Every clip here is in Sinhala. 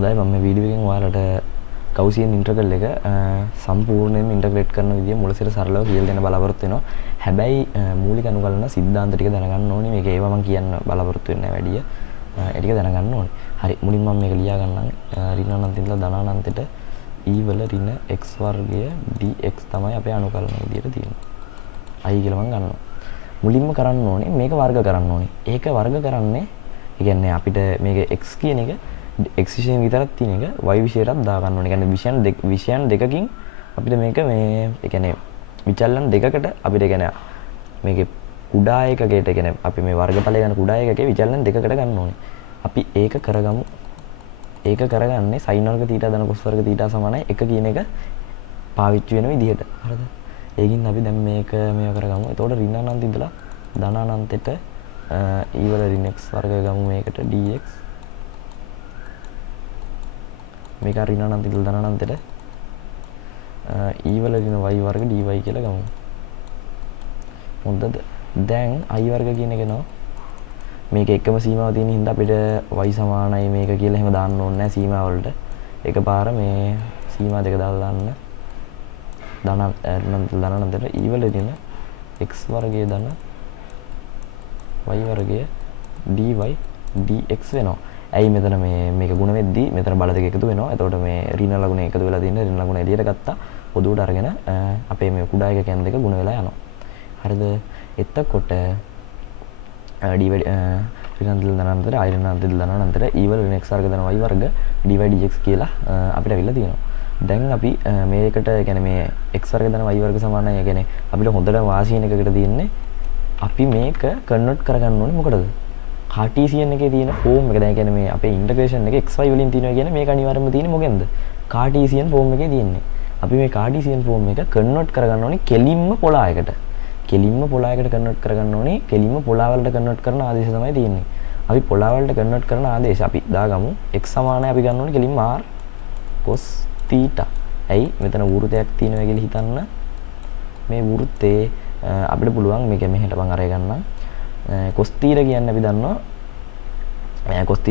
හොඳයි මම මේ වීඩියෝ එකෙන් ඔයාලට ගෞසියන් ඉන්ටග්‍රල් එක සම්පූර්ණයෙන්ම ඉන්ටග්‍රේට් කරන විදිය මුල සිට සරලව කියලා දෙන්න බලාපොරොත්තු වෙනවා. හැබැයි මූලික අනුකලන සිද්ධාන්ත ටික දැනගන්න ඕනේ. මේක ඒවා මම කියන්න බලාපොරොත්තු වෙන්නේ නැහැ වැඩිය. ඒ ටික දැනගන්න ඕනේ. හරි මුලින් මම මේක ලියා ගන්නම්. ඍණානන්ත ඉඳලා ධනානන්තයට e වල ඍණ x වර්ගය dx තමයි අපේ අනුකලන විදියට තියෙන්නේ. i කියලා මම ගන්නවා. මුලින්ම කරන්න ඕනේ මේක වර්ග කරන්න ඕනේ. ඒක වර්ග කරන්නේ ඒ කියන්නේ අපිට මේක x කියන එක x විෂයෙන් විතරක් තියෙන එක y විෂයටත් දා ගන්න ඕනේ. ඒ කියන්නේ විෂයන් දෙකකින් අපිට මේක මේ ඒ කියන්නේ විචලන දෙකකට අපිට ඒ කියන්නේ මේකේ කුඩා එකකයට ඒ කියන්නේ අපි මේ වර්ගඵලය ගන්න කුඩා එකකේ විචලන දෙකකට ගන්න ඕනේ. අපි ඒක කරගමු. ඒක කරගන්නේ sin වර්ග θ ධන cos වර්ග θ සමානයි 1 කියන එක පාවිච්චි වෙන විදිහට. හරිද? ඒකින් අපි දැන් මේක මේව කරගමු. එතකොට ඍණානන්ත ඉඳලා ධනානන්තයට e වල ඍණ x වර්ගය ගමු මේකට dx මේක ඍණානන්ත ඉඳලා ධනානන්තයට e වල ඍණ y වර්ග dy කියලා ගමු. හොඳද? දැන් i වර්ග කියන එක නෝ මේක එකම සීමාව තියෙන හින්දා අපිට y සමානයි මේක කියලා එහෙම දාන්න ඕනේ නැහැ සීමාව වලට. එකපාර මේ සීමා දෙක දාලා දාන්න ධනානන්තයට e වල ඍණ x වර්ගය ධන y වර්ගය dy dx වෙනවා. ඇයි මෙතන මේක ගුණ වෙද්දී මෙතන බල දෙක එකතු වෙනවා. එතකොට මේ ඍණ ලකුණ එකතු වෙලා තියෙන ඍණ ලකුණ එළියට ගත්තා. පොදුවට අරගෙන අපේ මේ කුඩා එකකයන් දෙක ගුණ වෙලා යනවා. හරිද? එතකොට dy ඍණාන්ත ධනානන්තර i ඍණාන්ත ධනානන්තර e වල ඍණ x වර්ග ධන y වර්ග dy dx කියලා අපිට අවිල්ල තියෙනවා. දැන් අපි මේකට ඒ කියන්නේ මේ x වර්ග ධන y වර්ග සමානයි. ඒ කියන්නේ අපිට හොඳට වාසියන එකකට තියෙන්නේ අපි මේක කන්වර්ට් කරගන්න ඕනේ මොකටද? කාටීසියන් එකේ තියෙන ෆෝම් එක දැන් කියන්නේ මේ අපේ ඉන්ටග්‍රේෂන් එක xy වලින් තියෙනවා කියන්නේ මේක අනිවාර්යයෙන්ම තියෙන්නේ මොකෙන්ද? කාටීසියන් ෆෝම් එකේ තියෙන්නේ. අපි මේ කාටීසියන් ෆෝම් එක කන්වර්ට් කරගන්න ඕනේ කෙලින්ම පොළායකට. කෙලින්ම පොළායකට කන්වර්ට් කරගන්න ඕනේ. කෙලින්ම පොළා වලට කන්වර්ට් කරන ආදේශය තමයි තියෙන්නේ. අපි පොළා වලට කන්වර්ට් කරන ආදේශය අපි දාගමු. x සමානයි අපි ගන්න ඕනේ කෙලින්ම r cos θ. ඇයි මෙතන වෘතයක් තියෙනවා කියලා හිතන්න. මේ වෘත්තේ අපිට පුළුවන් මේක මෙහෙට මම අරගෙන ගන්නම්. cos θ කියන්නේ අපි දන්නවා cos θ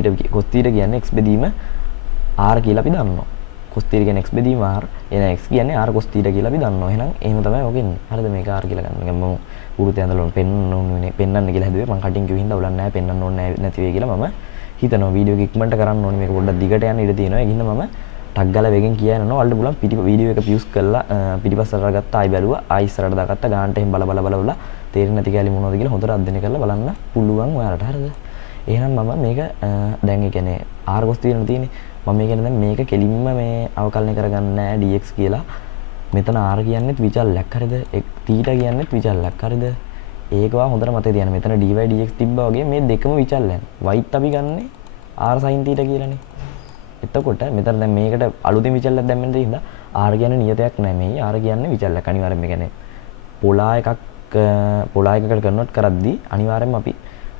කියන්නේ x බෙදීම r කියලා අපි දන්නවා. cos θ කියන්නේ x බෙදීම r. එහෙනම් x කියන්නේ r cos θ කියලා අපි දන්නවා. එහෙනම් එහෙම තමයි ඔක ඉන්නේ. හරිද? මේක r කියලා ගන්න. මම වෘතය ඇඳලා පෙන්නන්න කියලා හැදුවේ. මම කටින් කිව්ව හින්දා උලන්නේ නැහැ. පෙන්නන්න ඕනේ නැති වෙයි කියලා මම හිතනවා. වීඩියෝ එක ඉක්මනට කරන්න ඕනේ. මේක පොඩ්ඩක් දිගට යන්න ඉඩ තියෙනවා. ඒකින්ද මම ටක් ගාලා වෙගෙන් කියනවා. ඔයාලට පුළුවන් වීඩියෝ එක පියුස් කරලා පිටිපස්සට අරගත්තා. ආයි බැලුවා. ආයි ඉස්සරහට දාගත්තා. ගානට එහෙම බල තේරෙන්නේ නැති කැලි මොනවද කියලා හොඳට අධ්‍යයනය කරලා බලන්න පුළුවන් ඔයාලට. හරිද? එහෙනම් මම මේක දැන් ඒ කියන්නේ r cos තියෙන්නේ. මම මේ කියන්නේ දැන් මේක කෙලින්ම මේ අවකලනය කරගන්නේ නැහැ dx කියලා. මෙතන r කියන්නේත් විචල්යක්. හරිද? θ කියන්නේත් විචල්යක්. හරිද? ඒකවා හොඳට මතක තියාගන්න. මෙතන dy dx තිබ්බා වගේ මේ දෙකම විචල්යන්. yත් අපි ගන්නෙ r sin θ කියලානේ. එතකොට මෙතන දැන් මේකට අලුතින් විචල්යක් දැම්මෙන් දෙහිඳ r කියන්නේ නියතයක් නෙමෙයි. r කියන්නේ විචල්යක්. අනිවාර්යෙන්ම මේ කියන්නේ පොලා එකකට කන්වර්ට් කරද්දී අනිවාර්යෙන්ම අපි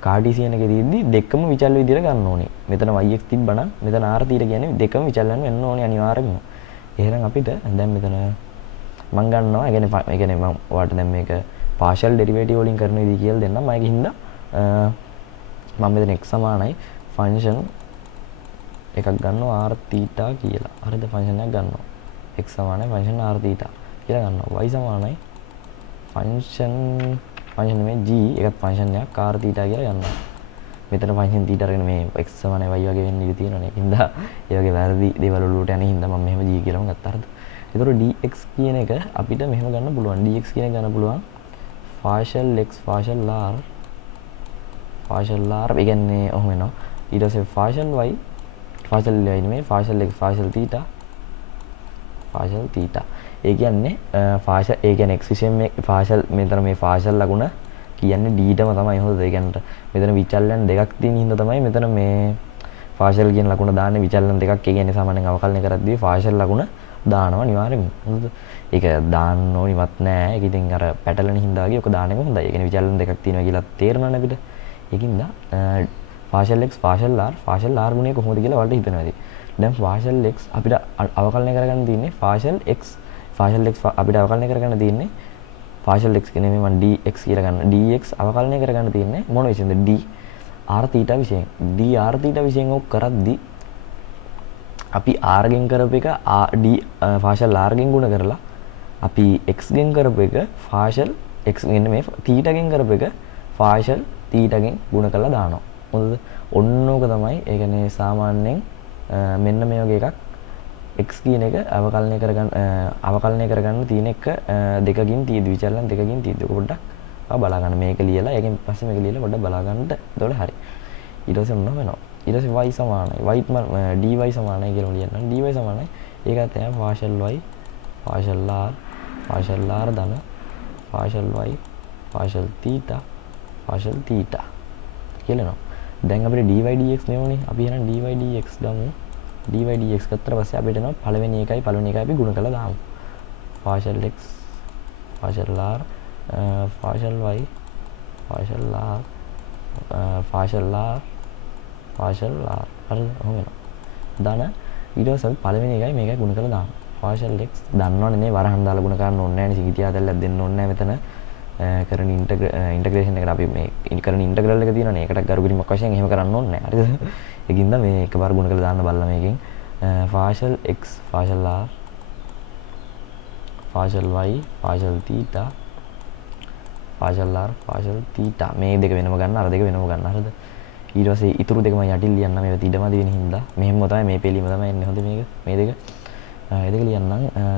කාටීසියන් එකේ තියෙද්දි දෙකම විචල් විදියට ගන්න ඕනේ. මෙතන yx තිබ්බනම් මෙතන r θ කියන්නේ දෙකම විචල්යන් වෙන්න ඕනේ අනිවාර්යෙන්ම. එහෙනම් අපිට දැන් මෙතන මම ගන්නවා. ඒ කියන්නේ මම ඔයාලට දැන් මේක partial derivative වලින් කරන විදිය කියලා දෙන්නම්. මම ඒකින්ද මම මෙතන x සමානයි ෆන්ක්ෂන් එකක් ගන්නවා r θ කියලා. හරිද? ෆන්ක්ෂන් එකක් ගන්නවා. x සමානයි ෆන්ක්ෂන් r θ කියලා ගන්නවා. y සමානයි ෆන්ක්ෂන් මේ g එකත් ෆන්ක්ෂන් එකක් r θ කියලා ගන්නවා. මෙතන ෆන්ක්ෂන් θ අරගෙන මේ x සමානයි y වගේ වෙන්න ඉඩ තියෙනවනේ. ඒකින්ද ඒ වගේ වැරදි දේවල් වලට යන හින්දා මම මෙහෙම g කියලාම ගත්තා. හරිද? ඒතකොට dx කියන එක අපිට මෙහෙම ගන්න පුළුවන්. dx කියන එක ගන්න පුළුවන් partial x partial r ඒ කියන්නේ ඔහොම වෙනවා. ඊට පස්සේ partial y partial y නෙමෙයි partial x partial θ ඒ කියන්නේ ඒ කියන්නේ x විෂයෙන් මේ partial මෙතන මේ partial ලකුණ කියන්නේ d ටම තමයි. හොඳද? ඒ කියන්නේ මෙතන විචල්යන් දෙකක් තියෙන හින්දා තමයි මෙතන මේ partial කියන ලකුණ දාන්නේ. විචල්යන් දෙකක් ඒ කියන්නේ සාමාන්‍යයෙන් අවකලනය කරද්දී partial ලකුණ දානවා අනිවාර්යෙන්ම. හොඳද? ඒක දාන්න ඕනිවත් නෑ. ඒක ඉතින් අර පැටලෙන හින්දා වගේ ඔක දාන එක හොඳයි. ඒ කියන්නේ විචල්යන් දෙකක් තියෙනවා කියලා තේරෙනවනේ අපිට. ඒකින්ද partial x partial r ගුණය කොහොමද කියලා ඔයාලට හිතනවා ඉතින්. දැන් partial x අපිට අවකලනය කරගන්න තියෙන්නේ partial x අපිට අවකලනය කරගන්න තියෙන්නේ partial x නෙමෙයි මම dx කියලා ගන්න. dx අවකලනය කරගන්න තියෙන්නේ මොන විශේෂද? d r θ විශේෂයෙන්. d r θ විශේෂයෙන් ඔක් කරද්දී අපි r ගෙන් කරපු එක d partial r ගෙන් ගුණ කරලා අපි x ගෙන් කරපු එක partial x ගෙන් මේ theta ගෙන් කරපු එක partial theta ගෙන් ගුණ කරලා දානවා. හොඳද? ඔන්නෝක තමයි ඒ කියන්නේ සාමාන්‍යයෙන් මෙන්න මේ වගේ එකක් x කියන එක අවකලනය කරගන්න තියෙන එක දෙකකින් තියෙදි විචලන දෙකකින් තියෙදි පොඩ්ඩක් බලා ගන්න. මේක ලියලා ඒකෙන් පස්සේ මේක ලියලා පොඩ්ඩක් බලා ගන්නට. එතකොට හරි. ඊට පස්සේ මොනවා වෙනවා? ඊට පස්සේ y සමානයි dy සමානයි කියලා ලියන්න. dy සමානයි ඒකත් තමයි partial y partial r ධන partial y partial theta කියලා එනවා. දැන් අපිට dy dx නෙවෙයි. අපි එහෙනම් dy dx ගමු. dy dx ගත්තට පස්සේ අපිට එනවා පළවෙනි එකයි අපි ගුණ කරලා දාමු. partial x partial r partial y partial r partial r හරිද? ඔහොම එනවා. ධන ඊට පස්සේ අපි පළවෙනි එකයි මේකයි ගුණ කරලා දාමු. partial x දන්නවනේ නේ වරහන් දාලා ගුණ කරන්න ඕනේ නැහැ නේ. සිගිතියා දැල්ලක් දෙන්න ඕනේ නැහැ මෙතන. කරන ඉන්ටග්‍රේෂන් එකට අපි මේ කරන ඉන්ටග්‍රල් එක තියෙනවනේ. ඒකට ගරු කිරීමක් වශයෙන් එහෙම කරන්න ඕනේ නැහැ. හරිද? ඒකින්ද මේ එකපාර ගුණ කරලා දාන්න බලලා මේකෙන් partial x partial r partial y partial theta partial r partial theta මේ දෙක වෙනම ගන්න අර දෙක වෙනම ගන්න. හරිද? ඊට පස්සේ ඊතුරු දෙකම යටින් ලියන්න මේවා ඉඩමදි වෙන හින්දා මෙහෙම තමයි මේ පෙළීම තමයි එන්නේ. හොඳ මේක මේ දෙක ඒ දෙක ලියන්නම්.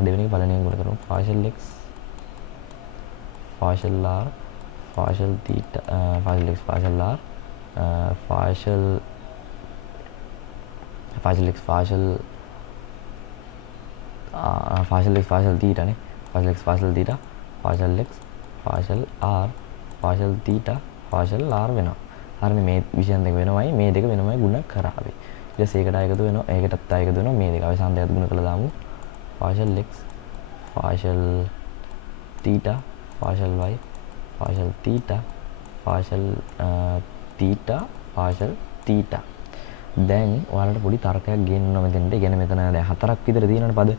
දෙවෙනි එක පළවෙනි එක ගුණ කරමු. partial x partial r partial theta partial x partial r partial x partial x partial theta නේ. partial x partial theta partial x partial r partial theta partial r වෙනවා. හරිනේ මේ විෂයන් දෙක වෙනවයි මේ දෙක වෙනමයි ගුණ කරાવી. ඊට පස්සේ ඒකට එකතු වෙනවා ඒකටත් එකතු වෙනවා මේ දෙක අවසාන දෙකත් ගුණ කරලා දාමු. partial x partial theta partial y partial theta partial theta දැන් ඔයාලට පොඩි තර්කයක් ගේන්නවා මෙතනට. ඒ කියන්නේ මෙතන දැන් හතරක් විතර තියෙනවනේ පද.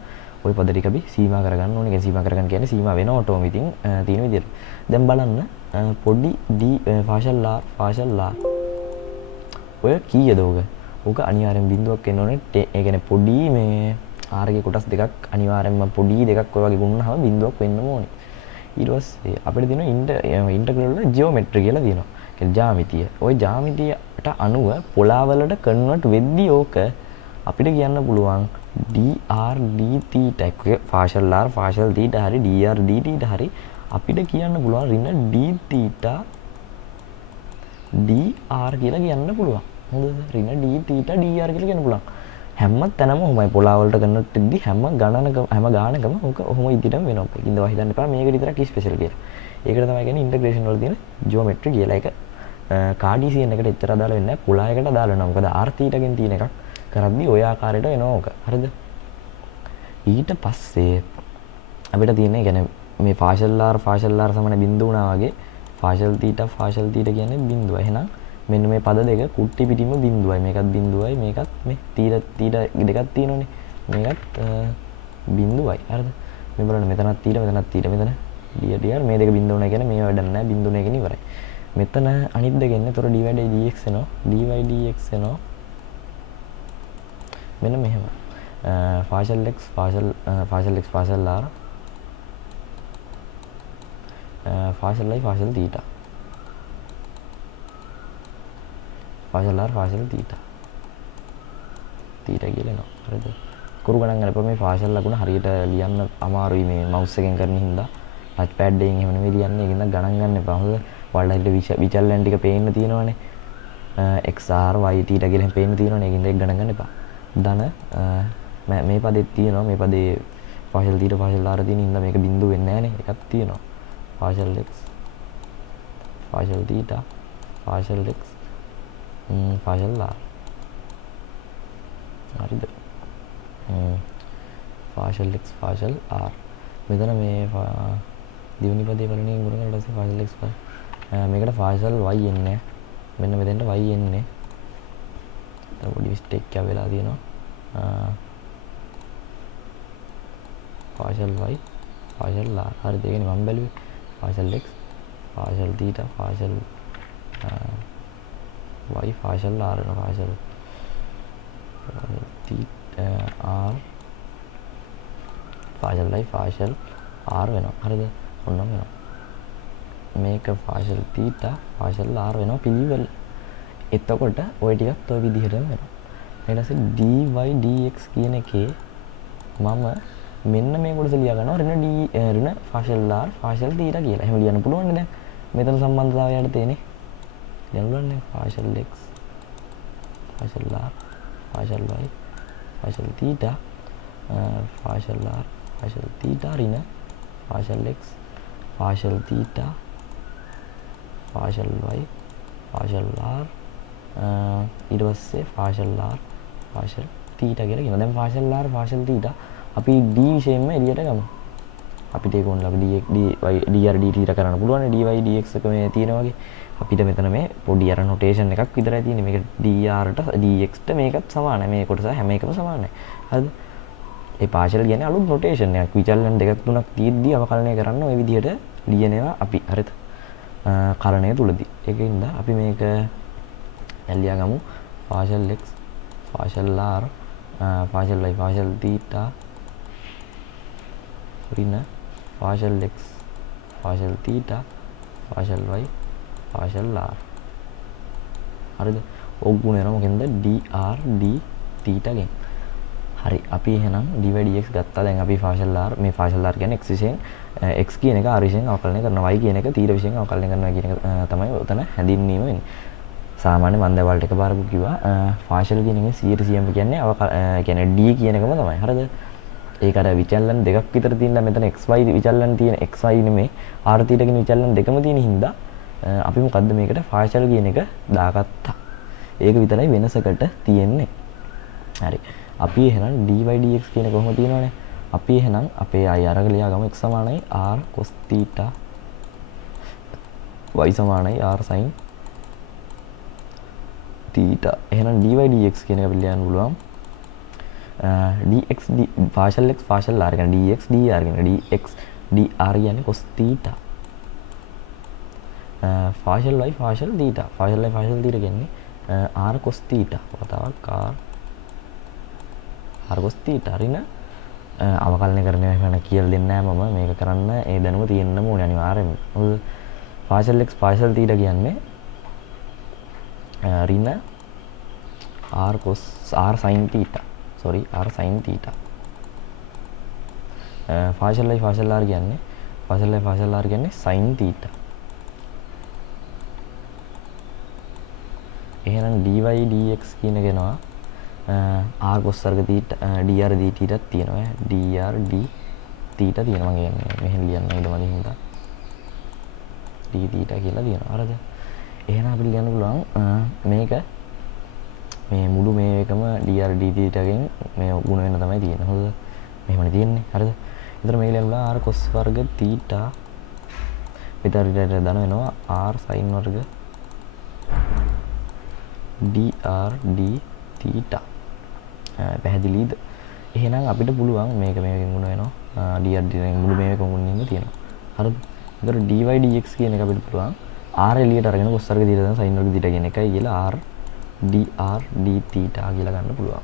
ওই පද ටික අපි සීමා කරගන්න ඕනේ. කියන්නේ සීමා කරගන්න කියන්නේ සීමා වෙන ඔටෝම ඉතින් තියෙන විදිහට. දැන් බලන්න පොඩි d partial r ඔය කීයද ඕක? ඕක අනිවාර්යෙන් බිඳුවක් එන්න ඕනේ. ඒ කියන්නේ පොඩි මේ r ගේ කොටස් දෙකක් අනිවාර්යෙන්ම පොඩි දෙකක් ඔය වගේ ගුණනහම බිඳුවක් වෙන්න ඕනේ. ඊට පස්සේ අපිට තියෙනවා ඉන්ටග්‍රල් වල ජියොමෙට්‍රි කියලා තියෙනවා. කියන්නේ ජ්‍යාමිතිය. ওই ජ්‍යාමිතියට අනුව පොළාවලට කන්වර්ට් වෙද්දී ඕක අපිට කියන්න පුළුවන් dr d theta partial r partial theta හරි dr d theta හරි අපිට කියන්න පුළුවන් ඍණ d theta dr කියලා කියන්න පුළුවන්. හොඳද? ඍණ d theta dr කියලා කියන්න පුළුවන්. හැම තැනම ඔහොමයි පොළාවලට කන්වර්ට් වෙද්දී හැම ගානකම ඕක ඔහොම ඉදිරියටම වෙනවා. ඒකින්ද හිතන්න එපා මේක විතරක් ස්පෙෂල් කියලා. ඒකට තමයි කියන්නේ ඉන්ටග්‍රේෂන් වල තියෙන ජියොමෙට්‍රි කියලා. ඒක කාඩීසියන් එකට එච්චර අදාළ වෙන්නේ නැහැ. පොළායකට අදාළ වෙනවා. මොකද r theta ගෙන් තියෙන එකක් කරද්දී ඔය ආකාරයට එනවා ඕක. හරිද? ඊට පස්සේ අපිට තියෙන්නේ කියන්නේ මේ partial r සමාන බිඳුව වුණා වගේ partial theta කියන්නේ බිඳුව. එහෙනම් මෙන්න මේ පද දෙක කුට්ටි පිටින්ම බිඳුවයි. මේකත් බිඳුවයි මේකත් මේ theta දෙකක් තියෙනවනේ. මේකත් බිඳුවයි. හරිද? මේ බලන්න මෙතනත් theta මෙතන dr මේ දෙක බිඳුව වුණා කියන්නේ මේ වැඩක් නැහැ. බිඳුව එකකින් ඉවරයි. මෙතන අනිත් දෙක එන්නේ. ඒතර dy dx එනවා. dy dx එනවා. මෙන්න මෙහෙම. partial x partial r partial y partial theta partial r partial theta කියලා එනවා. හරිද? කුරු ගණන් ගන්න එපා. මේ partial ලකුණ හරියට ලියන්න අමාරුයි මේ mouse එකෙන් කරන හින්දා. touch pad එකෙන් එහෙම නෙවෙයි ලියන්නේ. ඒකින්ද ගණන් ගන්න එපා. හොඳද? ඔයාලට විචලයන් ටික පේන්න තියෙනවනේ. x r y theta කියලා එහෙම පේන්න තියෙනවනේ. ඒකින්ද ඒක ගණන් ගන්න එපා. ධන මේ පදෙත් තියෙනවා. මේ පදේ partial theta partial r තියෙන හින්දා මේක බිඳුව වෙන්නේ නැහැ නේ. එකක් තියෙනවා. partial x partial theta partial x partial r. හරිද? partial x partial r. මෙතන මේ දෙවෙනි පදේ පළවෙනි ගුණ කරලා ඊට පස්සේ partial x මේකට partial y එන්නේ. මෙන්න මෙතෙන්ට y එන්නේ. පොඩි මිස්ටේක් එකක් වෙලා තියෙනවා. partial y partial r. හරිද? ඒ කියන්නේ මම බැලුවේ partial x partial theta partial y partial r වෙනවා. partial theta partial y partial r වෙනවා. හරිද? ඔන්න වෙනවා. මේක partial theta partial r වෙනවා පිළිවෙල. එතකොට ওই ටිකත් ওই විදිහටම වෙනවා. ඊට පස්සේ dy dx කියන එකේ මම මෙන්න මේ කොටස ලියා ගන්නවා ඍණ partial r partial theta කියලා. එහෙම ලියන්න පුළුවන් නේ දැන්. මෙතන සම්බන්ධතාවයට තියෙන්නේ. ලියන්න පුළුවන් නේ partial x partial r partial y partial theta partial r partial theta ඍණ partial x partial theta partial y partial r ඊට පස්සේ partial r partial theta කියලා කියනවා. දැන් partial r partial theta අපි d විශේෂයෙන්ම එළියට ගමු. අපිට ඒක ඕනලා dx dy dr dt කරන්න පුළුවන් dy dx එක මේ තියෙන වගේ. අපිට මෙතන මේ පොඩි අර නොටේෂන් එකක් විතරයි තියෙන්නේ. මේක dr ට dx ට මේකත් සමානයි. මේ කොටස හැම එකම සමානයි. හරිද? ඒ partial කියන්නේ අලුත් නොටේෂන් එකක්. විචලන දෙකක් තුනක් තියෙද්දි අවකලනය කරන්න ওই විදිහට ලියනවා අපි. හරිද? කලණය තුලදී. ඒකින්ද අපි මේක එළියා ගමු. partial x partial r partial y partial theta ඍණ partial x partial theta partial y partial r. හරිද? ඔක් ගුණ වෙනවා මොකෙන්ද? dr d theta ගෙන්. හරි අපි එහෙනම් dy dx ගත්තා. දැන් අපි partial r මේ partial r කියන්නේ x විශේෂයෙන් x කියන එක r විශේෂයෙන් අවකලනය කරනවා. y කියන එක theta විශේෂයෙන් අවකලනය කරනවා කියන එක තමයි උතන හැඳින්වීම වෙන්නේ. සාමාන්‍ය මම දැන් වලට එකපාරක් කිව්වා partial කියන එකේ 100% කියන්නේ කියන්නේ d කියන එකම තමයි. හරිද? ඒක අර විචලන දෙකක් විතර තියෙනවා. මෙතන xy විචලන තියෙන xy නෙමෙයි r theta කියන විචලන දෙකම තියෙන හින්දා අපි මොකද්ද මේකට partial කියන එක දාගත්තා. ඒක විතරයි වෙනසකට තියෙන්නේ. හරි. අපි එහෙනම් dy dx කියන එක කොහොමද තියෙනවනේ? අපි එහෙනම් අපේ අය අරග ලියා ගමු x සමානයි r cos theta y සමානයි r sin theta. එහෙනම් dy dx කියන එක අපි ලියන්න පුළුවන් dx partial x partial r කියන්නේ dx dr කියන්නේ dx dr කියන්නේ cos theta. partial y partial theta partial y partial theta කියන්නේ r cos theta. වතාවක් r cos theta ඍණ අවකලනය කරන වෙන කියලා දෙන්නේ නැහැ මම. මේක කරන්න ඒ දැනුම තියෙන්නම ඕනේ අනිවාර්යයෙන්ම. මොකද partial x partial theta කියන්නේ ඍණ r cos r sin theta sorry r sin theta. partial y partial r කියන්නේ partial y partial r කියන්නේ sin theta. එහෙනම් dy dx කියන කෙනා r cos වර්ග theta dr d theta තියෙනවා. dr d theta තියෙනවා. මම කියන්නේ මෙහෙම ලියන්න නේද මම හින්දා d theta කියලා තියෙනවා. හරිද? එහෙනම් අපිට ලියන්න පුළුවන් මේක මේ මුළු මේ එකම dr d theta ගෙන් මේ ගුණ වෙන තමයි තියෙන්නේ. හරිද? මෙහෙමනේ තියෙන්නේ. හරිද? ඒතර මේක ලියන්න පුළුවන් r cos වර්ග theta විතරට දාන වෙනවා r sin වර්ග dr d theta. පැහැදිලිද? එහෙනම් අපිට පුළුවන් මේක මේකෙන් ගුණ වෙනවා dr d ගෙන් මුළු මේකම ගුණ වෙන්න තියෙනවා. හරිද? ඒතර dy dx කියන එක අපිට පුළුවන් r එළියට අරගෙන cos වර්ග theta දැන් sin වර්ග theta කියන එකයි කියලා r dr d theta කියලා ගන්න පුළුවන්.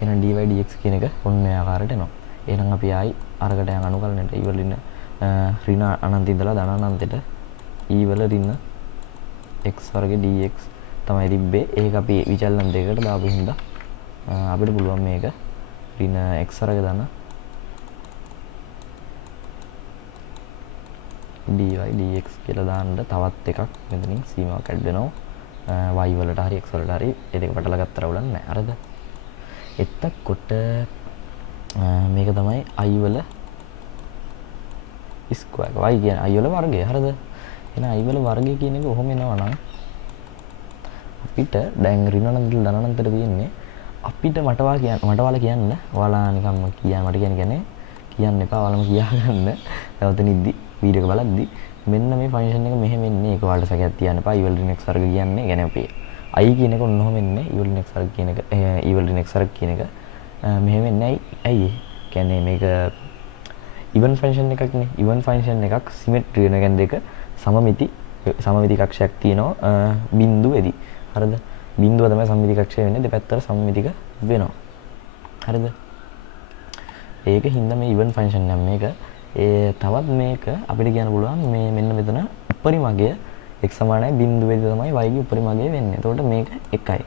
එහෙනම් dy dx කියන එක ඔන්න ඔය ආකාරයට එනවා. එහෙනම් අපි ආයි අරකට යන අනුකලනයට ඊවලින් ඍණ අනන්ත ඉඳලා ධන අනන්තයට ඊවල ඍණ x වර්ග dx තමයි තිබ්බේ. ඒක අපි විචලන දෙකකට දාපු හින්දා අපිට පුළුවන් මේක ඍණ x වර්ග ධන dy dx කියලා දාන්න තවත් එකක් මෙතනින් සීමාවක් ඇඩ් වෙනවා. y වලට හරි x වලට හරි ඒ දෙක පටල ගත්තර උලන්නේ නැහැ. හරිද? එතකොට මේක තමයි i වල ස්ක්වයර් y කියන්නේ i වල වර්ගය. හරිද? එහෙනම් i වල වර්ගය කියන එක කොහොම එනවා නම් අපිට දැන් ඍණ අනන්ත ධන අනන්තට තියෙන්නේ අපිට මටවා කියන්න ඔයාලා නිකම්ම මට කියන්න එපා. ඔයාලම කියාගන්න නැවතනිද්දි වීඩියෝ එක බලද්දි මෙන්න මේ ෆන්ක්ෂන් එක මෙහෙම එන්නේ. ඒක ඔයාලට සැකයක් තියන්න එපා. e වලින් x වර්ග කියන්නේ يعني අපි i කියන එක ඔන්නෝම එන්නේ. e වලින් x වර්ග කියන එක e වලින් x වර්ග කියන එක මෙහෙම එන්නේ. ඇයි කියන්නේ මේක ඉවන් ෆන්ක්ෂන් එකක් නේ. ඉවන් ෆන්ක්ෂන් එකක් සිමෙට්‍රි වෙන කියන්නේ දෙක සමමිති කක්ෂයක් තියෙනවා බිඳුවේදී. හරිද? බිඳුව තමයි සමමිති කක්ෂය වෙන්නේ. දෙපැත්තට සමමිතික වෙනවා. හරිද? ඒක හින්දා මේ ඉවන් ෆන්ක්ෂන් එක මේක තවත් මේක අපිට කියන්න පුළුවන් මේ මෙන්න මෙතන උපරිමගය x සමානයි බිඳුවේදී තමයි y ගේ උපරිමගය වෙන්නේ. එතකොට මේක 1යි.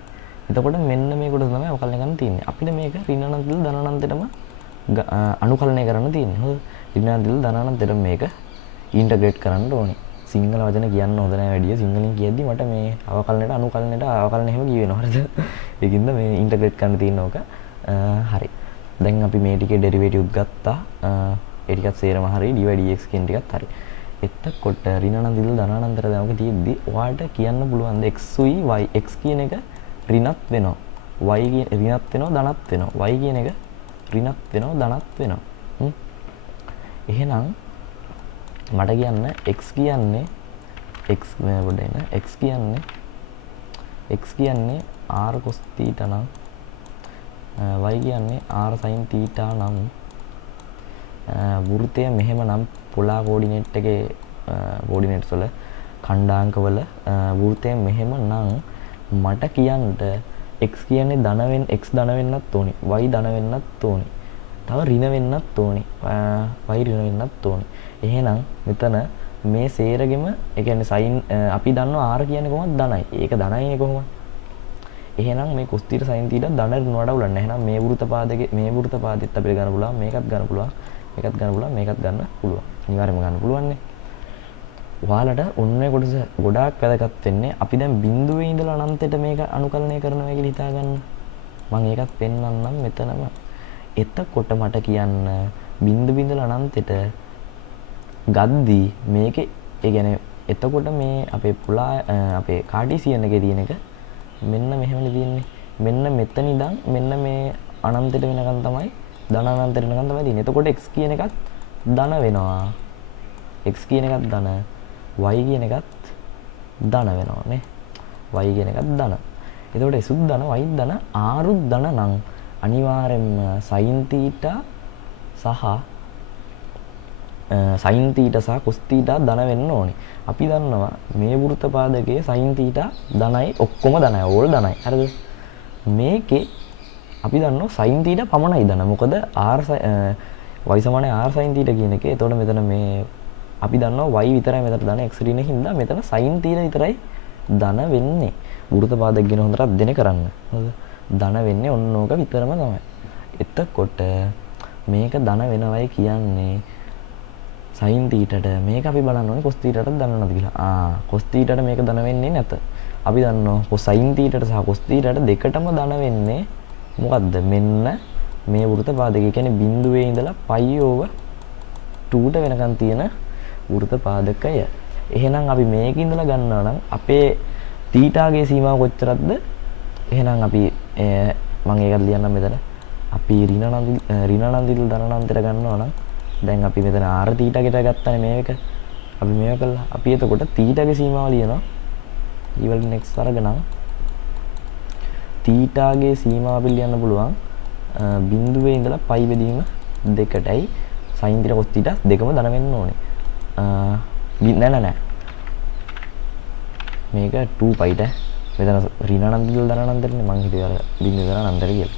එතකොට මෙන්න මේ කොට තමයි අවකලනය කරන්න තියෙන්නේ. අපිට මේක ඍණ අනන්තයෙන් ධන අනන්තයටම අනුකලනය කරන්න තියෙන්නේ. හොඳ. ඍණ අනන්තයෙන් ධන අනන්තයට මේක ඉන්ටග්‍රේට් කරන්න ඕනේ. සිංහල වචන කියන්න හොඳ නැහැ වැඩිය. සිංහලෙන් කියද්දි මට මේ අවකලනයට අනුකලනයට අවකලන එහෙම කිය වෙනවා. හරිද? ඒකින්ද මේ ඉන්ටග්‍රේට් කරන්න තියෙන ඕක. හරි. දැන් අපි මේ ටිකේ ඩෙරිවේටිව්ස් ගත්තා. ඒ ටිකත් සේරම හරි dy dx කියන ටිකත් හරි. එතකොට ඍණ අනන්තයෙන් ධන අනන්තයට දැන් ඔක තියෙද්දි ඔයාලට කියන්න පුළුවන් ද x උයි y x කියන එක ඍණත් වෙනවා. y කියන ඍණත් වෙනවා ධනත් වෙනවා. y කියන එක ඍණත් වෙනවා ධනත් වෙනවා. එහෙනම් මට කියන්න x කියන්නේ x මේ පොඩ එන x කියන්නේ r cos θ නම් y කියන්නේ r sin θ නම් වෘත්තය මෙහෙම නම් පොලා කෝඩිනේට් එකේ කෝඩිනේට්ස් වල ඛණ්ඩාංක වල වෘත්තය මෙහෙම නම් මට කියන්න x කියන්නේ x ධන වෙන්නත් ඕනි y ධන වෙන්නත් ඕනි තව ඍණ වෙන්නත් ඕනි y ඍණ වෙන්නත් ඕනි. එහෙනම් මෙතන මේ සේරගෙම ඒ කියන්නේ sin අපි දන්නවා r කියන්නේ කොහොමද ධනයි. ඒක ධනයිනේ කොහොමද? එහෙනම් මේ cos θ sin θ ධන ඍණ වඩා උලන්නේ. එහෙනම් මේ වෘත්ත පාදයේ මේ වෘත්ත පාදෙත් අපිට ගන්න පුළුවන් මේකත් ගන්න පුළුවන් මේකත් ගන්න පුළුවන් මේකත් ගන්න පුළුවන්. අනිවාර්යයෙන්ම ගන්න පුළුවන් නේ. ඔයාලට ඔන්නේ කොටස ගොඩාක් වැදගත් වෙන්නේ අපි දැන් බිඳුවේ ඉඳලා අනන්තයට මේක අනුකලනය කරනවා කියලා හිතා ගන්න. මම ඒකත් පෙන්නන්නම් මෙතනම. එතකොට මට කියන්න බිඳුවේ ඉඳලා අනන්තයට ගද්දී මේකේ ඒ කියන්නේ එතකොට මේ අපේ පුලා අපේ කාඩීසියන් එකේ තියෙන එක මෙන්න මෙහෙමනේ තියෙන්නේ. මෙන්න මෙතන ඉඳන් මෙන්න මේ අනන්තයට වෙනකන් තමයි ධන අනන්තයට වෙනකන් තමයි තියෙන්නේ. එතකොට x කියන එකත් ධන වෙනවා. x කියන එකත් ධන y කියන එකත් ධන වෙනවා නේ. y කියන එකත් ධන. එතකොට s උත් ධන y ධන r උත් ධන නම් අනිවාර්යෙන්ම sin θ සහ sin θ සහ cos θ ධන වෙන්න ඕනේ. අපි දන්නවා මේ වෘත්ත පාදකයේ sin θ ධනයි ඔක්කොම ධනයි ඕල් ධනයි. හරිද? මේකේ අපි දන්නවා sin θ පමණයි ධන. මොකද r y සමානයි r sin θ කියන එකේ. එතකොට මෙතන මේ අපි දන්නවා y විතරයි මෙතන ධන x ඍණ හින්දා මෙතන sin θ විතරයි ධන වෙන්නේ. වෘත්ත පාදක ගැන හොඳට අධ්‍යයනය කරන්න. හරිද? ධන වෙන්නේ ඔන්න ඕක විතරම තමයි. එතකොට මේක ධන වෙනවයි කියන්නේ sin θට මේක අපි බලන්න ඕනේ cos θටත් ධන නැද්ද කියලා. cos θට මේක ධන වෙන්නේ නැත. අපි දන්නවා sin θට සහ cos θට දෙකටම ධන වෙන්නේ මොකද්ද? මෙන්න මේ වෘත්ත පාදකය කියන්නේ බිඳුවේ ඉඳලා π/2ට වෙනකන් තියෙන වෘත්ත පාදකය. එහෙනම් අපි මේක ඉඳලා ගන්නවා නම් අපේ θගේ සීමාව කොච්චරද? එහෙනම් අපි මම ඒකත් ලියන්නම් මෙතන. අපි ඍණ අනන්තයෙන් ධන අනන්තයට ගන්නවා නම් දැන් අපි මෙතන r θ කට ගත්තානේ මේක. අපි මේක කළා. අපි එතකොට θගේ සීමාව ලියනවා. ඊවලින් x වර්ග නම් θගේ සීමාව අපි ලියන්න පුළුවන් බිඳුවේ ඉඳලා π බෙදීම 2ටයි sin θ cos θ දෙකම ධන වෙන්න ඕනේ. නෑ. මේක 2πට මෙතන ඍණ අනන්තයෙන් ධන අනන්තයනේ මං හිතුවේ අර බිඳුවේ ඉඳලා අනන්තයට කියලා.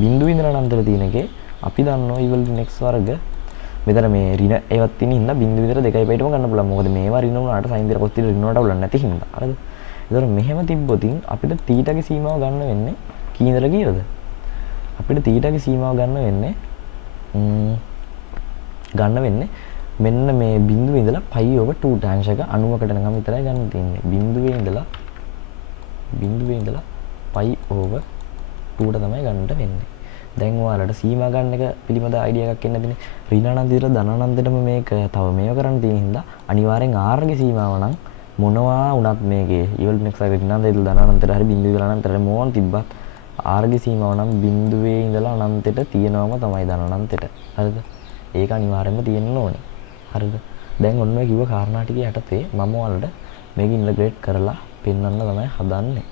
බිඳුවේ ඉඳලා අනන්තයට තියෙන එකේ අපි දන්නවා ඊවලින් x වර්ග මෙතන මේ ඍණ ඒවත් තියෙන හින්දා බිඳුව විතර 2πටම ගන්න පුළුවන්. මොකද මේවා ඍණ වුණාට sin θ cos θ ඍණ වලට උලන්නේ නැති හින්දා. හරිද? ඒතර මෙහෙම තිබ්බොතින් අපිට θගේ සීමාව ගන්න වෙන්නේ කීයදලා කීයද? අපිට θගේ සීමාව ගන්න වෙන්නේ මෙන්න මේ බිඳුවේ ඉඳලා π/2 ටැන්ජ් එක 90කට නම් විතරයි ගන්න තියෙන්නේ. බිඳුවේ ඉඳලා π/2ට තමයි ගන්නට වෙන්නේ. දැන් ඔයාලට සීමා ගන්න එක පිළිබඳ අයිඩියා එකක් එන්න දෙන්නේ. ඍණ අනන්තයට ධන අනන්තයටම මේක තව මේව කරන්න තියෙන හින්දා අනිවාර්යෙන් r ගේ සීමාව නම් මොනවා වුණත් මේකේ ඊවල next ර්ණ අනන්තයට ධන අනන්තයට හරි බිඳුවේ ඉඳලා අනන්තයට මොන තිබ්බත් r ගේ සීමාව නම් බිඳුවේ ඉඳලා අනන්තයට තියෙනවම තමයි ධන අනන්තයට. හරිද? ඒක අනිවාර්යෙන්ම තියෙන්න ඕනේ. හරිද? දැන් ඔන්න ඔය කිව්ව කාරණා ටික යටතේ මම ඔයාලට මේක ඉන්ටග්‍රේට් කරලා පෙන්වන්න තමයි හදන්නේ.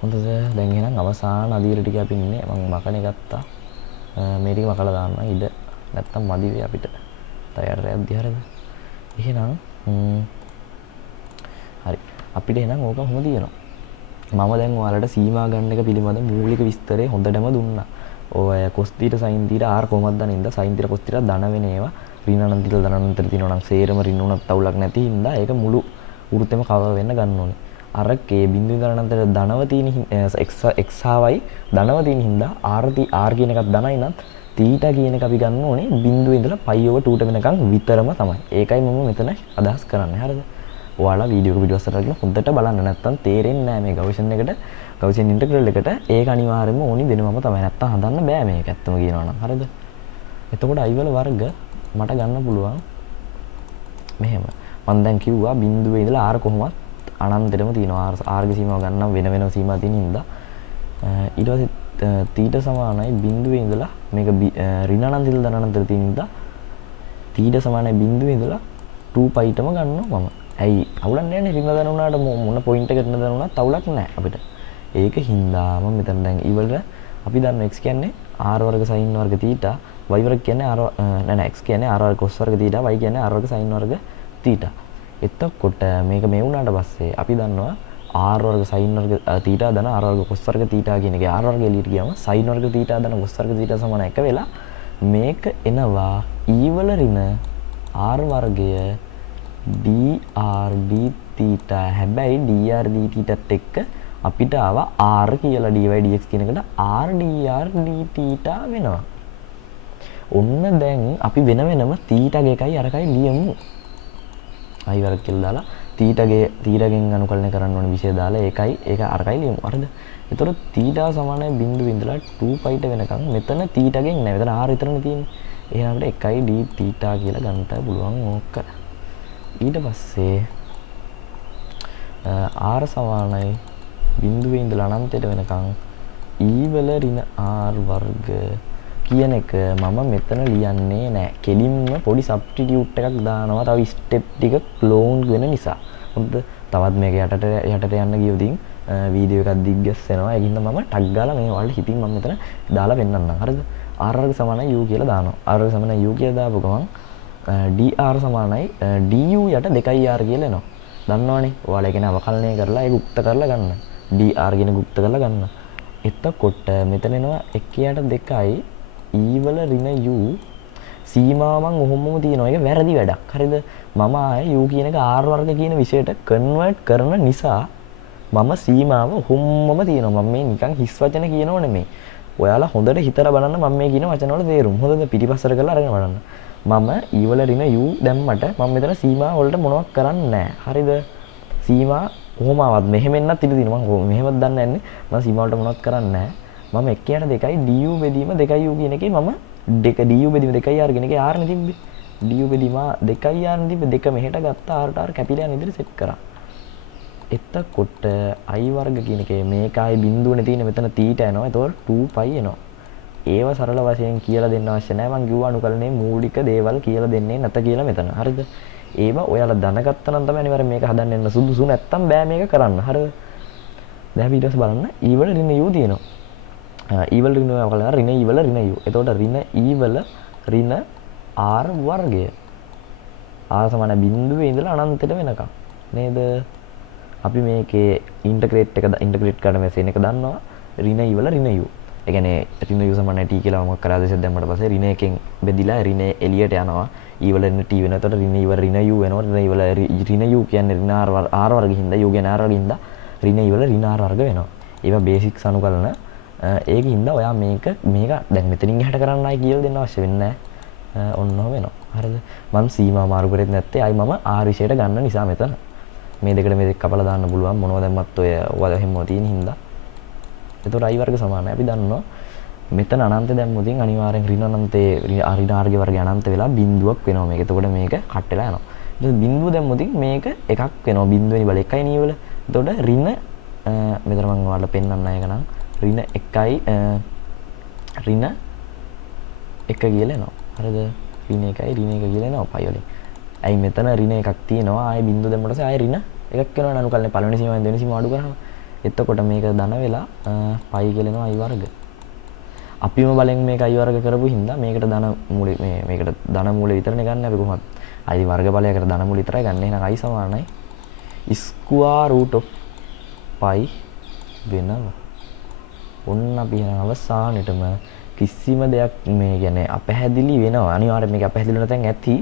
හොඳද? දැන් එහෙනම් අවසාන අදියර ටික අපි ඉන්නේ. මම මකනේ ගත්තා. මේ ටික මකලා දාන්න ඉඩ නැත්තම් මදි වෙයි අපිට. තයාර රැද්දි හරිද? එහෙනම් හරි. අපිට එහෙනම් ඕක කොහොමද දිනනවා? මම දැන් ඔයාලට සීමා ගන්න එක පිළිබඳ මූලික විස්තරය හොඳටම දුන්නා. ඔය cos θ sin θ r කොහොමද දන්නේ? ඉඳ sin θ cos θ ධන වෙන ඒවා ඍණ අනන්ත ධන අනන්ත තියෙනවා නම් සේරම ඍණ උනත් තවුලක් නැති හින්දා ඒක මුළු වෘත්තෙම කවර් වෙන්න ගන්න ඕනේ. අර k බිඳුව ඉඳලා අනන්තයට ධනව තියෙන x හා y ධනව තියෙන හින්දා r කියන එකත් ධනයි නම් θ කියන එක අපි ගන්න ඕනේ බිඳුව ඉඳලා π/2ට වෙනකන් විතරම තමයි. ඒකයි මම මෙතන අදහස් කරන්නේ. හරිද? ඔයාලා වීඩියෝ එක පිටුවස්සට ගිහලා හොඳට බලන්න. නැත්තම් තේරෙන්නේ නැහැ මේ ගවේෂණ එකට ගවේෂණ ඉන්ටග්‍රල් එකට ඒක අනිවාර්යයෙන්ම ඕනි වෙනවම තමයි. නැත්තම් හදන්න බෑ මේක ඇත්තම කියනවා නම්. හරිද? එතකොට i වල වර්ග මට ගන්න පුළුවන් මෙහෙම. මම දැන් කිව්වා බිඳුවේ ඉඳලා r කොහොමත් අනන්තෙටම තියෙනවා. r ගේ සීමාව ගන්නම් වෙන වෙනම සීමා තියෙන හින්දා ඊට පස්සේ θ සමානයි බිඳුවේ ඉඳලා මේක ඍණ අනන්ත ඉඳලා ධන අනන්තට තියෙන හින්දා θ සමානයි බිඳුවේ ඉඳලා 2πටම ගන්නවා මම. ඇයි අවුලක් නැහැ නේ ඍණ ධන උනාට මොන පොයින්ට් එකකට දානුණත් අවුලක් නැහැ අපිට. ඒක හින්දා මම මෙතන දැන් ඉවල අපි දන්න x කියන්නේ r වර්ග sin වර්ග θ y වර්ග කියන්නේ r නෑ x කියන්නේ r වර්ග cos වර්ග θ y කියන්නේ r වර්ග sin වර්ග θ. එතකොට මේක මේ වුණාට පස්සේ අපි දන්නවා r වර්ග sin වර්ග θ ධන r වර්ග cos වර්ග θ කියන එකේ r වර්ග එළියට ගියාම sin වර්ග θ ධන cos වර්ග θ සමාන එක වෙලා මේක එනවා e වල ඍණ r වර්ගය dr dθ. හැබැයි dr dθත් එක්ක අපිට ආවා r කියලා dy dx කියන එකට r dr dθ වෙනවා. ඔන්න දැන් අපි වෙන වෙනම θ ගේ එකයි අරකයි ලියමු. i වර්ග කියලා දාලා තීටගෙන් අනුකලනය කරන්න ඕන විෂය දාලා ඒකයි ඒක අරකයි ලියමු. හරිද? එතකොට θ සමානයි බිඳුව ඉඳලා 2πට වෙනකන් මෙතන θගෙන් නෑ. මෙතන r විතරනේ තියෙන්නේ. එහෙනම් අපිට 1 dθ කියලා ගන්න පුළුවන් ඕක. ඊට පස්සේ r සමානයි බිඳුවේ ඉඳලා අනන්තයට වෙනකන් e වල ඍණ r වර්ග කියන එක මම මෙතන ලියන්නේ නෑ. කෙලින්ම පොඩි සබ්ස්ටිටියුට් එකක් දානවා. තව ස්ටෙප් ටික ක්ලෝන් වෙන නිසා. හොඳද? තවත් මේක යටට යන්න ගියොතින් වීඩියෝ එකක් දිග්ගැස්සෙනවා. ඒකින්ද මම ටග් ගාලා මේ වල හිතින් මම මෙතන දාලා පෙන්නන්නම්. හරිද? r වර්ග සමානයි u කියලා දානවා. r වර්ග සමානයි u කියලා දාපු ගමන් dr සමානයි du යට 2r කියලා එනවා. දන්නවනේ. ඔයාලා කියන අවකලනය කරලා ඒක උක්ත කරලා ගන්න. dr කියන ගුප්ත කරලා ගන්න. එතකොට මෙතන එනවා 1 යට 2යි e වල ඍණ u සීමාවන් ඔහොමම තියෙනවා. ඒක වැරදි වැඩක්. හරිද? මම ආයේ u කියන එක r වර්ග කියන විෂයට කන්වර්ට් කරන නිසා මම සීමාව ඔහොමම තියෙනවා. මම මේ නිකන් හිස් වචන කියනව නෙමෙයි. ඔයාලා හොඳට හිතලා බලන්න මම මේ කියන වචන වල තේරුම. හොඳද? පිටිපස්සට කරලා අරගෙන බලන්න. මම e වල ඍණ u දැම්මට මම මෙතන සීමා වලට මොනවක් කරන්නේ නැහැ. හරිද? සීමා කොහොමවත් මෙහෙම එන්නත් ඉඩ තියෙනවා. මම මෙහෙමත් දන්නේ නැහැ. මම සීමා වලට මොනවත් කරන්නේ නැහැ. මම 1 යට 2යි du බෙදීම 2u කියන එකේ මම du බෙදීම 2r කියන එකේ r නේ තිබ්බේ. du බෙදීම 2r නේ තිබ්බේ. දෙක මෙහෙට ගත්තා r ට r කැපිලා යන විදිහට සෙට් කරා. එතකොට i වර්ග කියන එකේ මේකයි බිඳුවනේ තියෙන මෙතන θ යනවා. ඒතකොට 2π එනවා. ඒව සරල වශයෙන් කියලා දෙන්න අවශ්‍ය නැහැ. මම කිව්වා අනුකලනයේ මූලික දේවල් කියලා දෙන්නේ නැත කියලා මෙතන. හරිද? ඒව ඔයාලා දැනගත්තා නම් තමයි අනිවාර්යෙන් මේක හදන්න යන්න සුදුසු. නැත්තම් බෑ මේක කරන්න. හරිද? දැන් ඊට පස්සේ බලන්න e වල ඍණ u තියෙනවා. e වල ඍණ වල ඍණ e වල ඍණ u. එතකොට ඍණ e වල ඍණ r වර්ගය. r සමාන බිඳුවේ ඉඳලා අනන්තයට වෙනකම්. නේද? අපි මේකේ ඉන්ටග්‍රේට් කරන මෙසේන එක දන්නවා. ඍණ e වල ඍණ u. ඒ කියන්නේ ඍණ u සමාන t කියලා මොකක් කරලා ආදේශයක් දැම්මට පස්සේ ඍණ එකෙන් බෙදිලා ර්ණ එළියට යනවා. e වල ඍණ t වෙනවා. එතකොට ඍණ e වල ඍණ u වෙනවා. ඍණ e වල ඍණ u කියන්නේ ඍණ r වර්ග හින්දා u කියන්නේ r වර්ග හින්දා ඍණ e වල ඍණ r වර්ග වෙනවා. ඒවා බේසික්ස් අනුකලන ඒකින්ද ඔයා මේක දැන් මෙතනින් එහාට කරන්න ආයි කියලා දෙන්න අවශ්‍ය වෙන්නේ නැහැ. ඔන්නෝ වෙනවා. හරිද? මම සීමා මාරු කරෙත් නැත්තේ ආයි මම r විශේෂයට ගන්න නිසා මෙතන. මේ දෙකට මේ දෙක කපලා දාන්න පුළුවන් මොනවද දැම්මත් ඔය හැමෝම තියෙන හින්දා. එතකොට i වර්ග සමානයි. අපි දන්නවා මෙතන අනන්ත දැම්මොතින් අනිවාර්යෙන් ඍණ අනන්තයේ ඍණ r ගේ වර්ගය අනන්ත වෙලා බිඳුවක් වෙනවා මේක. එතකොට මේක කට් වෙලා යනවා. ඊට බිඳුව දැම්මොතින් මේක එකක් වෙනවා. බිඳුවෙනි බල එකයි නේ වල. එතකොට ඍණ මෙතන මම ඔයාලට පෙන්නන්න එක නම් ඍණ 1යි ඍණ 1 කියලා එනවා. හරිද? ඍණ 1යි ඍණ 1 කියලා එනවා පයි වලින්. ඇයි මෙතන ඍණ එකක් තියෙනවා. ආයි බිඳුව දැම්මට පස්සේ ආයි ඍණ එකක් වෙනවා අනුකල්නේ පළවෙනි සීමාවෙන් දෙවෙනි සීමාව අඩු කරාම. එතකොට මේක ධන වෙලා පයි කියලා එනවා i වර්ග. අපිම බලෙන් මේක i වර්ග කරපු හින්දා මේකට ධන මූලෙ මේකට ධන මූලෙ විතරනේ ගන්න අපි කොහොමද? i වර්ග බලයකට ධන මූලෙ විතරයි ගන්න. එහෙනම් i සමානයි square root of pi වෙනවා. ඔන්න අපි යන අවසානෙටම කිසිම දෙයක් මේ කියන්නේ අපැහැදිලි වෙනවා. අනිවාර්යයෙන් මේක අපැහැදිලි වෙන තැන් ඇති.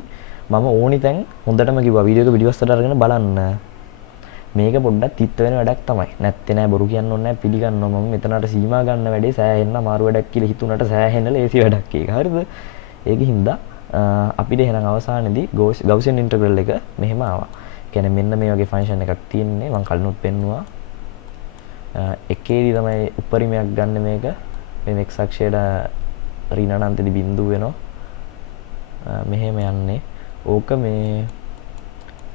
මම ඕනි තැන් හොඳටම කිව්වා වීඩියෝ එක පිටිපස්සට අරගෙන බලන්න. මේක පොඩ්ඩක් තිත් වෙන වැඩක් තමයි. නැත්තේ නෑ බොරු කියන්න ඕනේ නෑ පිළිගන්නවා. මම මෙතනට සීමා ගන්න වැඩේ සෑහෙන්න අමාරු වැඩක් කියලා හිතුණාට සෑහෙන්න ලේසි වැඩක් ඒක. හරිද? ඒකින්ද අපිට එහෙනම් අවසානයේදී ගෞසියන් ඉන්ටග්‍රල් එක මෙහෙම ආවා. කියන්නේ මෙන්න මේ වගේ ෆන්ක්ෂන් එකක් තියෙන්නේ. මම කලිනුත් පෙන්නුවා. එකේදී තමයි උපරිමයක් ගන්න මේක. මේ x අක්ෂයට ඍණ අනන්තදී බිඳුව වෙනවා. මෙහෙම යන්නේ. ඕක මේ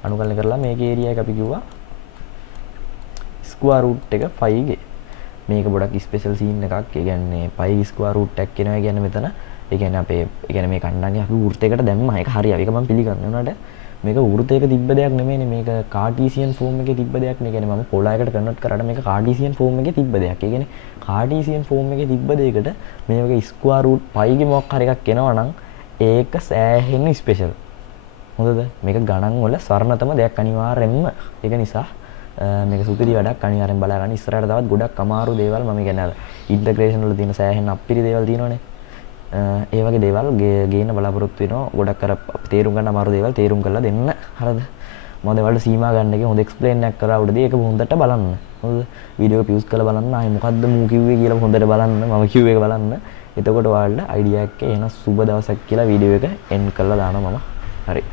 අනුකලන කරලා මේකේ ඒරියා එක අපි කිව්වා ස්ක්වයර් රූට් එක 5 ගේ. මේක ගොඩක් ස්පෙෂල් සීන් එකක්. ඒ කියන්නේ 5 ස්ක්වයර් රූට් එකක් කියනවා කියන්නේ මෙතන. ඒ කියන්නේ අපේ ඒ කියන්නේ මේ කණ්ඩායමේ අපි වෘත්තයකට දැම්මා. ඒක හරියි. ඒක මම පිළිගන්නවා. උනාට මේක වෘත්තයක තිබ්බ දෙයක් නෙමෙයිනේ. මේක කාටීසියන් ෆෝම් එකේ තිබ්බ දෙයක් නේ. කියන්නේ මම පොලායකට කන්වර්ට් කරාට මේක කාටීසියන් ෆෝම් එකේ තිබ්බ දෙයක්. ඒ කියන්නේ කාටීසියන් ෆෝම් එකේ තිබ්බ දෙයකට මේ වගේ ස්ක්වයර් රූට් 5 ගේ මොකක් හරි එකක් එනවා නම් ඒක සෑහෙන ස්පෙෂල්. හොඳද? මේක ගණන් වල සරණතම දෙයක් අනිවාර්යෙන්ම. ඒක නිසා මේක සුපිරි වැඩක්. අනිවාර්යෙන් බලා ගන්න. ඉස්සරහට තවත් ගොඩක් අමාරු දේවල් මම කියන්නේ අර ඉන්ටග්‍රේෂන් වල තියෙන සෑහෙන අපිරි දේවල් තියෙනවනේ. ඒ වගේ දේවල් ගේන්න බලාපොරොත්තු වෙනවා. ගොඩක් අර තේරුම් ගන්න අමාරු දේවල් තේරුම් කරලා දෙන්න. හරිද? මම දේවල්ට සීමා ගන්න එකේ හොඳ එක්ස්ප්ලেইন එකක් කරා උඩදී ඒක හොඳට බලන්න. හොඳද? වීඩියෝ එක පියුස් කරලා බලන්න. ආයේ මොකද්ද මූ කිව්වේ කියලා හොඳට බලන්න. මම කිව්ව එක බලන්න. එතකොට ඔයාලට අයිඩියා එකක් එන සුබ දවසක් කියලා වීඩියෝ එක එන්ඩ් කරලා දානවා මම. හරි.